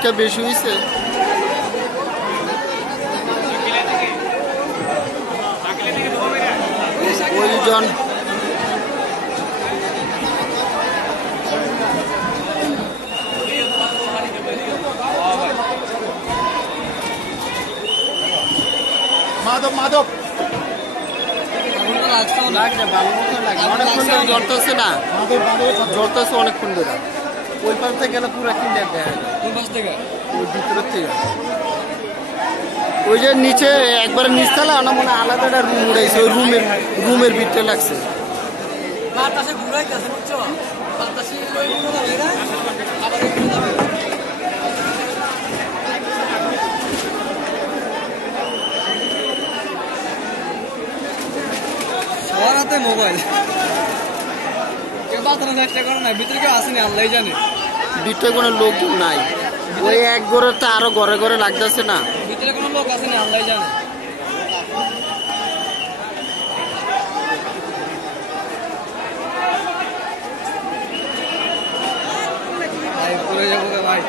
ভিড়টা বেশি হয়েছে। ওইজন মাদক মাদক লাগছে ভালো মতো লাগে, অনেকক্ষণ ধরে জ্বলতেছে না, জ্বলতেছে অনেকক্ষণ ধরে। ওই পাশ থেকে গেলে পুরো ক্লিয়ার দেখা যায়, কোন পাশ থেকে? ওই ভিতরের থেকে। ওই যে নিচে একবারে নিচতলা না মনে হয় আলাদা একটা রুম উড়াইছে, ওই রুমের ভিতরে লাগছে। বাতাসে ঘুরাইতেছে বুঝছো, বাতাসে ওইগুলো লাগে না আবার সরাতে মোবাইল কেউ বাতানো চেষ্টা করে না, ভিতরে কেউ আসেনি আল্লাহ জানে, ভিতরে কোনো লোকজন নাই। ওই এক ঘরে তো আরো ঘরে ঘরে লাগতেছে না, ভিতরে কোনো লোক আসেনি আল্লাহ জানে। ভাই পড়ে যাবো ভাই।